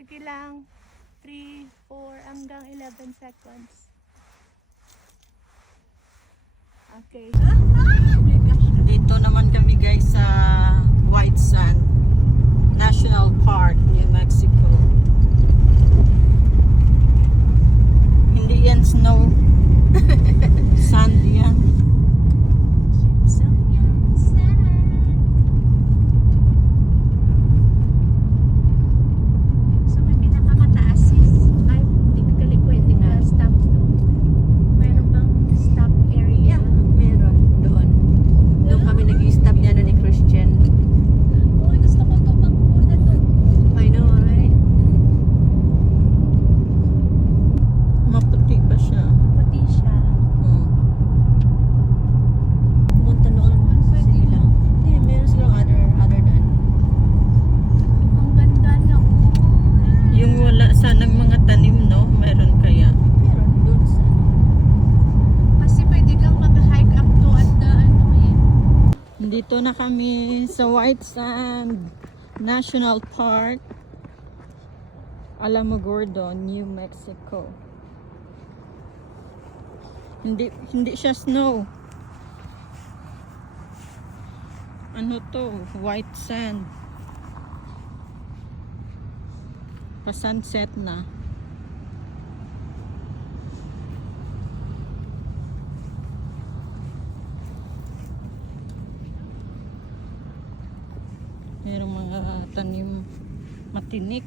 Sige lang. 3, 4, hanggang 11 seconds. Okay. Dito naman kami guys sa White Sand National Park, New Mexico. Hindi yan snow. Sand yan. Dito na kami sa White Sand National Park, Alamogordo, New Mexico. Hindi siya snow. Ano to? White sand. Pa-sunset na. Merong mga tanim matinik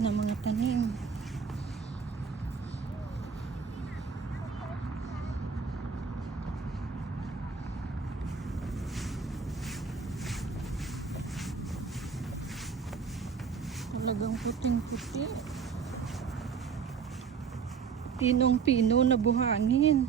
na mga tanim. Talagang puting-puti. Pinong-pino na buhangin.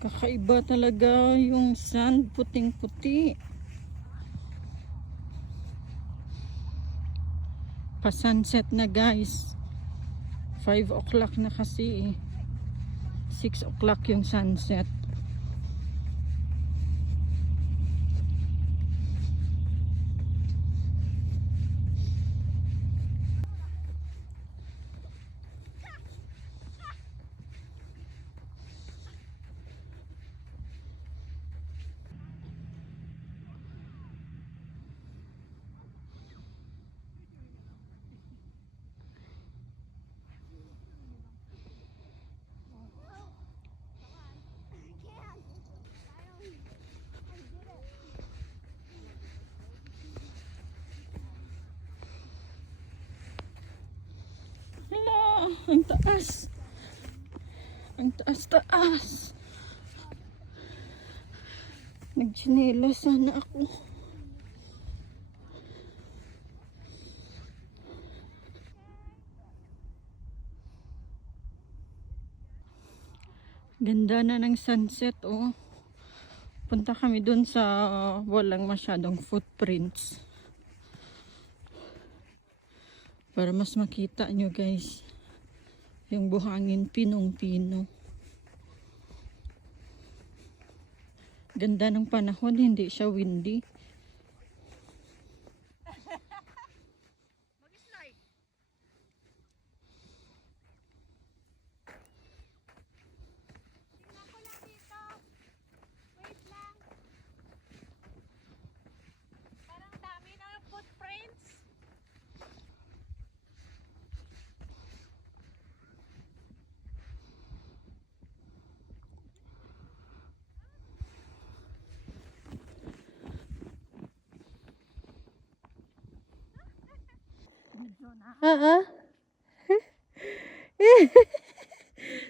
Kakaiba talaga yung sand, puting-puti. Pa-sunset na guys. 5 o'clock na kasi. 6 o'clock yung sunset. Ang taas. Ang taas-taas. Nagchinela sana ako. Ganda na ng sunset, oh. Punta kami dun sa walang masyadong footprints. Para mas makita nyo guys. Yung buhangin pinong-pino. Ganda ng panahon, hindi siya windy. Parang dami na footprints.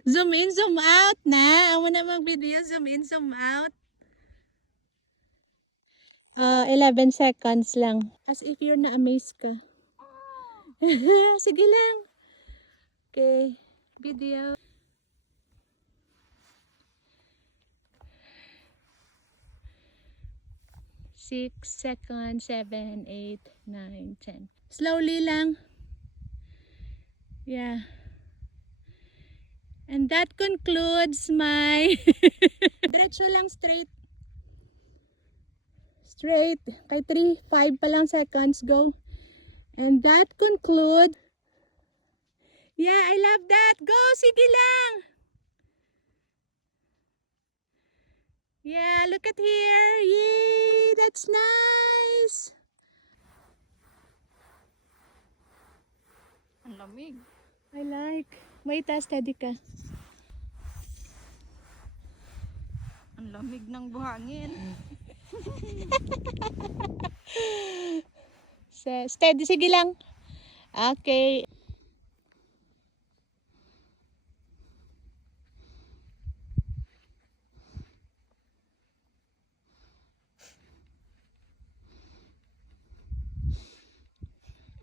Zoom in, zoom out na. Amo na mag-video. Zoom in, zoom out. 11 seconds lang. As if you're na-amaze ka. Sige lang. Okay, video. 6 seconds, 7, 8, 9, 10. Slowly lang. Yeah. And that concludes my diretso lang, straight. Straight. Kay 3, 5 pa lang seconds. Go. And that concludes. Yeah, I love that. Go, sige lang. Yeah, look at here. Yay, that's nice. Ang lamig. I like. Wait, steady ka. Ang lamig ng buhangin. Steady, sige lang. Okay.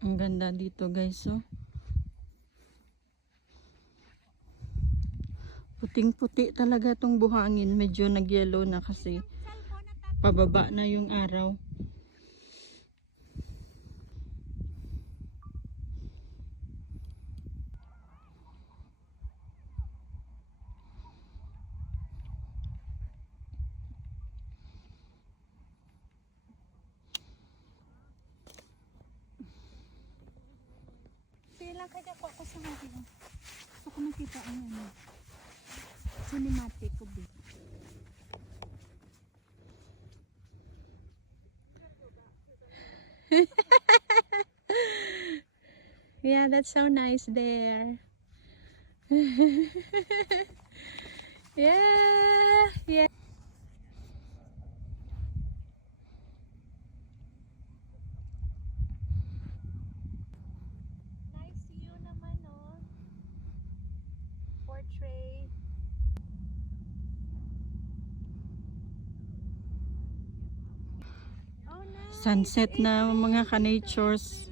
Ang ganda dito guys, oh. Puting-puti talaga tong buhangin. Medyo nag-yellow na kasi pababa na yung araw. Lang kaya ko ako sa mga. Gusto ko makita ang ano. Cinematic ko ba? Yeah, that's so nice there. Yeah, yeah. Nice view naman, oh. Portrait. Oh, nice. Sunset na mga ka-natures.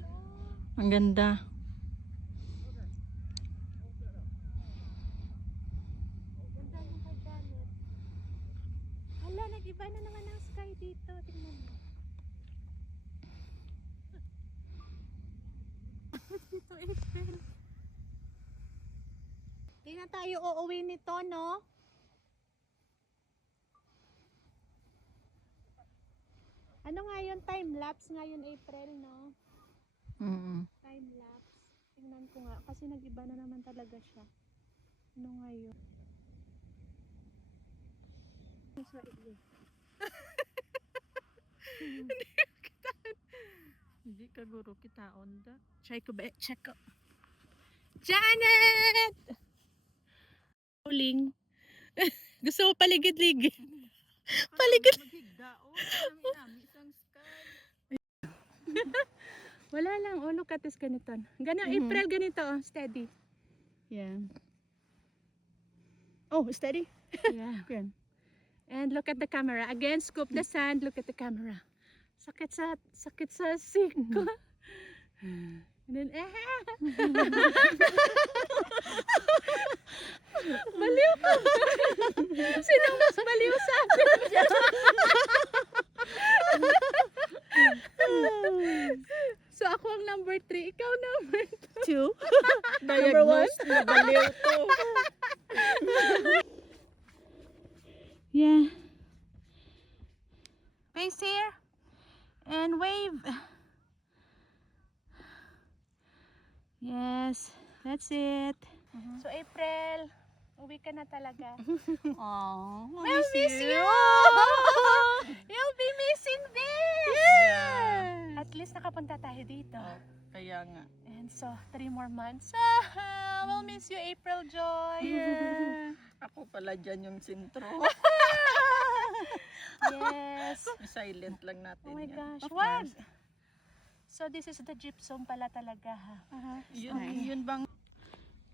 Ang ganda. Ganda ng paggamit. Hala, nag-iba na naman ang sky dito. Tingnan mo. Dito, April. Di na tayo uuwi nito, no? Ano nga yun? Time-lapse nga yun, April, no? Time-lapse. Tingnan ko nga. Kasi nag-iba na naman talaga siya. Ano nga yun? Hindi ka guro kita onda. Try ko ba? Check ko. Janet! Uling. Gusto mo paligid-ligid. Paligid. Wala lang. Oh, look at this ganito. Ganito, April, ganito. Oh, steady. Yeah. Oh, steady? Yeah. Yan. And look at the camera. Again, scoop the sand. Look at the camera. Sakit sa siko. And then, baliw ka. Sino mas baliw sa akin? So, ako ang number 3. Ikaw number 2. Diagnosed na baliw to. Yeah. Face here. And wave. Yes. That's it. So, April, uwi ka na talaga. Aww, I'll miss you! You'll be missing this! Yeah. At least nakapunta tayo dito. Kaya nga. And so, 3 more months. We'll miss you, April Joy. Ako pala dyan yung sintro. Yes. Silent lang natin. Oh my yan. gosh. Of What? course. So, this is the gypsum pala talaga, ha? Yun bang...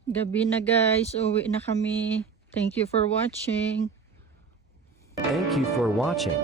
Gabi na guys, uwi na kami. Thank you for watching. Thank you for watching.